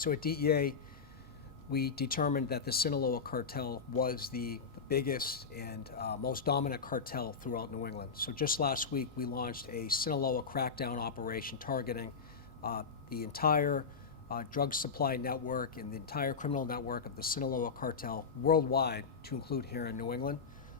So at DEA, we determined that the Sinaloa Cartel was the biggest and most dominant cartel throughout New England. So just last week, we launched a Sinaloa crackdown operation targeting the entire drug supply network and the entire criminal network of the Sinaloa Cartel worldwide, to include here in New England.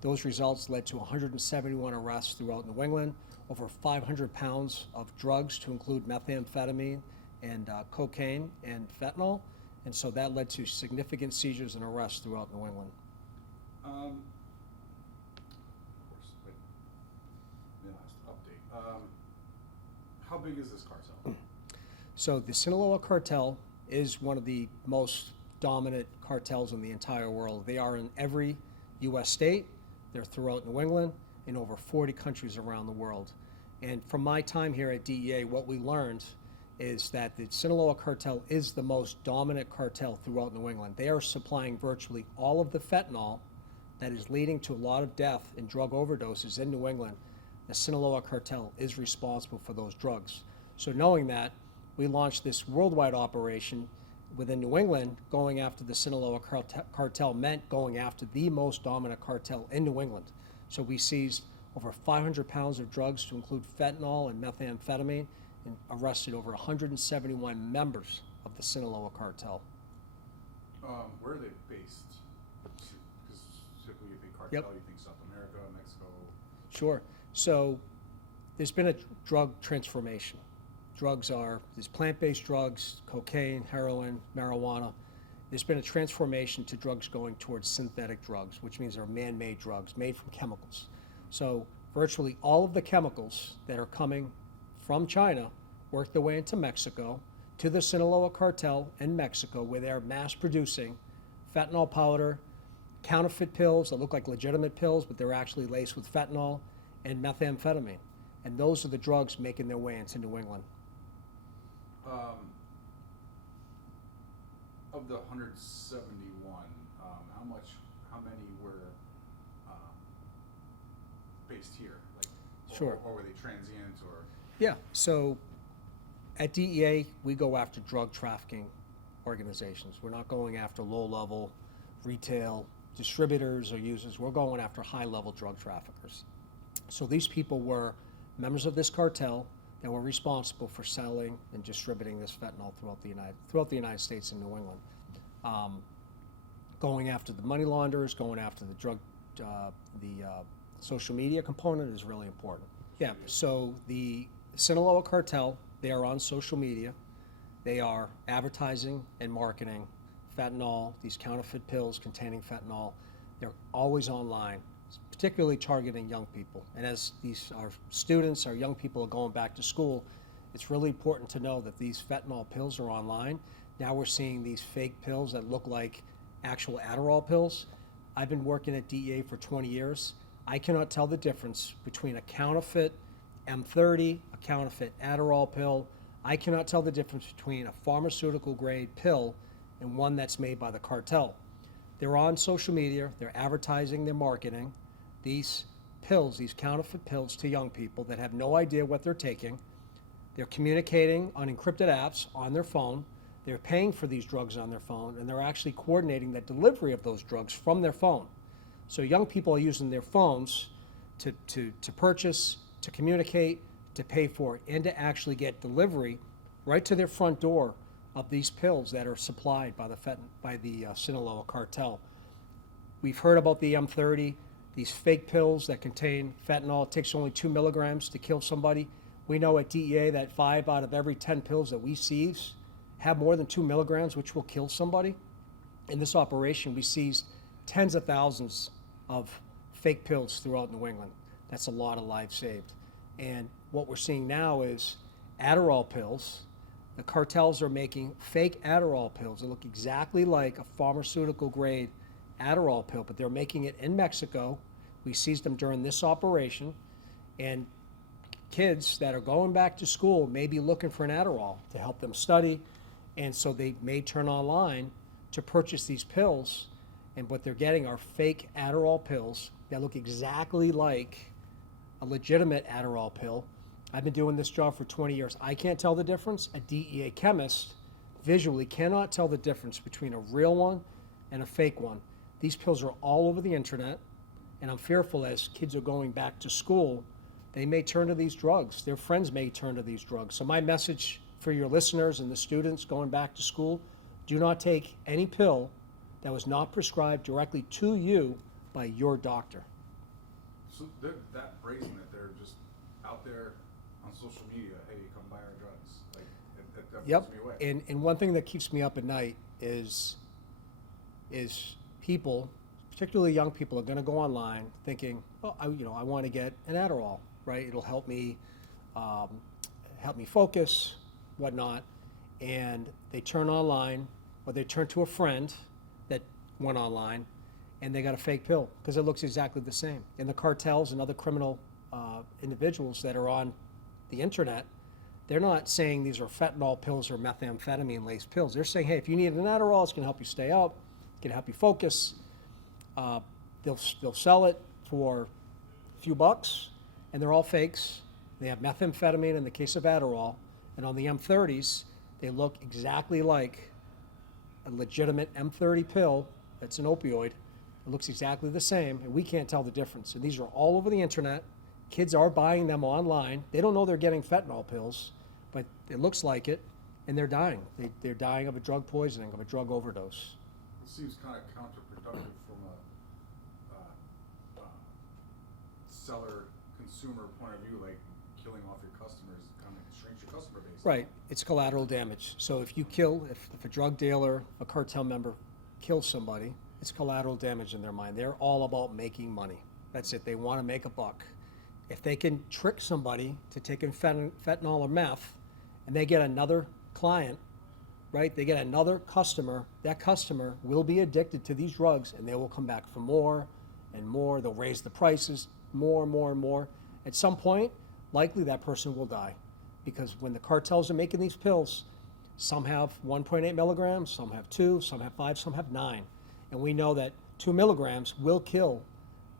Those results led to 171 arrests throughout New England, over 500 pounds of drugs, to include methamphetamine and cocaine and fentanyl. And so that led to significant seizures and arrests throughout New England. Of course, wait. The last update. How big is this cartel? So the Sinaloa Cartel is one of the most dominant cartels in the entire world. They are in every U.S. state. They're throughout New England, in over 40 countries around the world. And from my time here at DEA, what we learned is that the Sinaloa Cartel is the most dominant cartel throughout New England. They are supplying virtually all of the fentanyl that is leading to a lot of death and drug overdoses in New England. The Sinaloa Cartel is responsible for those drugs. So knowing that, we launched this worldwide operation within New England. Going after the Sinaloa Cartel meant going after the most dominant cartel in New England. So we seized over 500 pounds of drugs, to include fentanyl and methamphetamine, and arrested over 171 members of the Sinaloa Cartel. Where are they based? Because typically you think cartel, Yep. you think South America, Mexico. Sure. So there's been a drug transformation. There's plant-based drugs, cocaine, heroin, marijuana. There's been a transformation to drugs going towards synthetic drugs, which means they're man-made drugs made from chemicals. So virtually all of the chemicals that are coming from China work their way into Mexico, to the Sinaloa Cartel in Mexico, where they're mass producing fentanyl powder, counterfeit pills that look like legitimate pills, but they're actually laced with fentanyl, and methamphetamine. And those are the drugs making their way into New England. Of the 171, how many were based here? Sure. Or were they transient, or? Yeah, so at DEA, we go after drug trafficking organizations. We're not going after low-level retail distributors or users. We're going after high-level drug traffickers. So these people were members of this cartel that were responsible for selling and distributing this fentanyl throughout the United States and New England. Going after the money launderers, going after the drug, social media component is really important. Yeah, so the Sinaloa Cartel, they are on social media. They are advertising and marketing fentanyl, these counterfeit pills containing fentanyl. They're always online, particularly targeting young people. And as our students, our young people are going back to school, it's really important to know that these fentanyl pills are online. Now we're seeing these fake pills that look like actual Adderall pills. I've been working at DEA for 20 years. I cannot tell the difference between a counterfeit M30, a counterfeit Adderall pill. I cannot tell the difference between a pharmaceutical grade pill and one that's made by the cartel. They're on social media, they're advertising, they're marketing these pills, these counterfeit pills, to young people that have no idea what they're taking. They're communicating on encrypted apps on their phone. They're paying for these drugs on their phone, and they're actually coordinating the delivery of those drugs from their phone. So young people are using their phones to purchase, to communicate, to pay for it, and to actually get delivery right to their front door of these pills that are supplied by the Sinaloa Cartel. We've heard about the M30, these fake pills that contain fentanyl. It takes only 2 milligrams to kill somebody. We know at DEA that 5 out of every 10 pills that we seize have more than 2 milligrams, which will kill somebody. In this operation, we seized tens of thousands of fake pills throughout New England. That's a lot of lives saved. And what we're seeing now is Adderall pills. The cartels are making fake Adderall pills that look exactly like a pharmaceutical grade Adderall pill, but they're making it in Mexico. We seized them during this operation, and kids that are going back to school may be looking for an Adderall to help them study, and so they may turn online to purchase these pills, and what they're getting are fake Adderall pills that look exactly like a legitimate Adderall pill. I've been doing this job for 20 years. I can't tell the difference. A DEA chemist visually cannot tell the difference between a real one and a fake one. These pills are all over the internet, and I'm fearful as kids are going back to school, they may turn to these drugs. Their friends may turn to these drugs. So my message for your listeners and the students going back to school, do not take any pill that was not prescribed directly to you by your doctor. So that brazen that they're just out there on social media, hey, come buy our drugs. Like, that Yep. blows me away. And one thing that keeps me up at night is people, particularly young people, are going to go online thinking, well, I want to get an Adderall, right? It'll help me focus, whatnot. And they turn online, or they turn to a friend that went online, and they got a fake pill because it looks exactly the same. And the cartels and other criminal individuals that are on the internet, they're not saying these are fentanyl pills or methamphetamine-laced pills. They're saying, hey, if you need an Adderall, it's going to help you stay up, it's going to help you focus. They'll sell it for a few bucks, and they're all fakes. They have methamphetamine in the case of Adderall, and on the M30s, they look exactly like a legitimate M30 pill that's an opioid. It looks exactly the same, and we can't tell the difference. And these are all over the internet. Kids are buying them online. They don't know they're getting fentanyl pills, but it looks like it, and they're dying. They're dying of a drug poisoning, of a drug overdose. It seems kind of counterproductive from a seller-consumer point of view, like killing off your customers kind of shrinks your customer base. Right, it's collateral damage. So if you kill, if a drug dealer, a cartel member kills somebody, it's collateral damage in their mind. They're all about making money. That's it, they want to make a buck. If they can trick somebody to taking fentanyl or meth, and they get another client, right, they get another customer, that customer will be addicted to these drugs, and they will come back for more and more. They'll raise the prices more and more and more. At some point, likely that person will die, because when the cartels are making these pills, some have 1.8 milligrams, some have 2, some have 5, some have 9. And we know that 2 milligrams will kill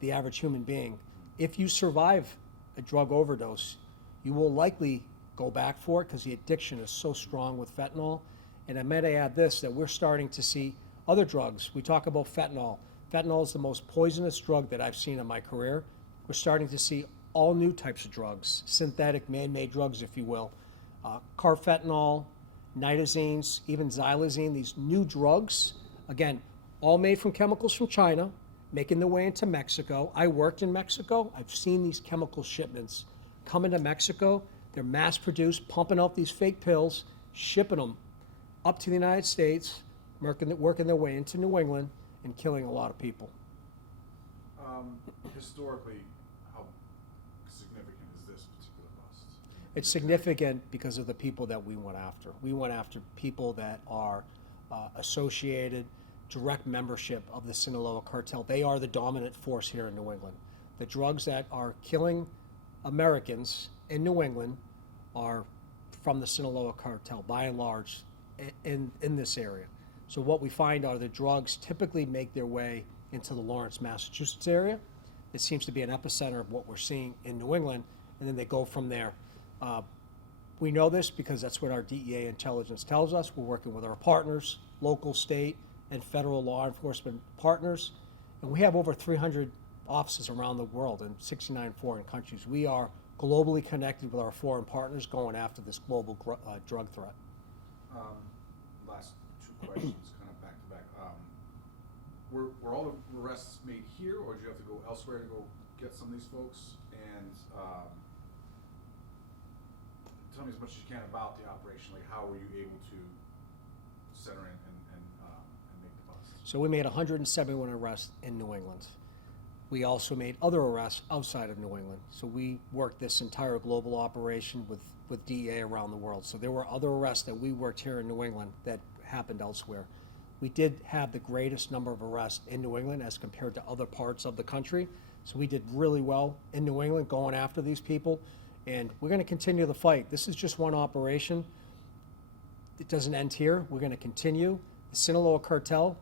the average human being. If you survive a drug overdose, you will likely go back for it because the addiction is so strong with fentanyl. And I might add this, that we're starting to see other drugs. We talk about fentanyl. Fentanyl is the most poisonous drug that I've seen in my career. We're starting to see all new types of drugs, synthetic, man-made drugs, if you will. Carfentanil, nitazines, even xylazine, these new drugs, again, all made from chemicals from China, making their way into Mexico. I worked in Mexico. I've seen these chemical shipments come into Mexico. They're mass-produced, pumping out these fake pills, shipping them up to the United States, working their way into New England, and killing a lot of people. Historically, how significant is this particular bust? It's significant because of the people that we went after. We went after people that are associated, direct membership of the Sinaloa Cartel. They are the dominant force here in New England. The drugs that are killing Americans in New England are from the Sinaloa Cartel, by and large, in this area. So what we find are the drugs typically make their way into the Lawrence, Massachusetts area. It seems to be an epicenter of what we're seeing in New England, and then they go from there. We know this because that's what our DEA intelligence tells us. We're working with our partners, local, state, and federal law enforcement partners, and we have over 300 offices around the world in 69 foreign countries. We are globally connected with our foreign partners going after this global drug threat. Last two questions, kind of back to back. Were all the arrests made here, or did you have to go elsewhere to go get some of these folks? And tell me as much as you can about the operation. Like, how were you able to center in and make the bust? So we made 171 arrests in New England. We also made other arrests outside of New England. So we worked this entire global operation with DEA around the world. So there were other arrests that we worked here in New England that happened elsewhere. We did have the greatest number of arrests in New England as compared to other parts of the country. So we did really well in New England going after these people. And we're going to continue the fight. This is just one operation. It doesn't end here. We're going to continue. The Sinaloa Cartel,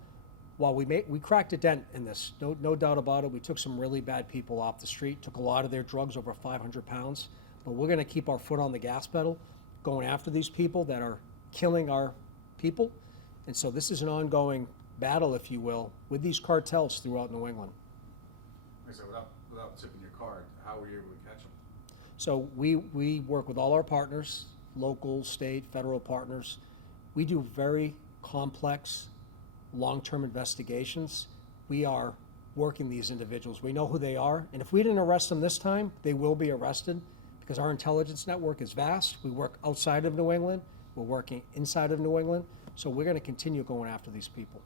while we cracked a dent in this, no doubt about it. We took some really bad people off the street, took a lot of their drugs, over 500 pounds. But we're going to keep our foot on the gas pedal, going after these people that are killing our people. And so this is an ongoing battle, if you will, with these cartels throughout New England. Like I said, without tipping your card, how were you able to catch them? So we work with all our partners, local, state, federal partners. We do very complex, long-term investigations. We are working these individuals. We know who they are, and if we didn't arrest them this time, they will be arrested because our intelligence network is vast. We work outside of New England. We're working inside of New England. So we're going to continue going after these people.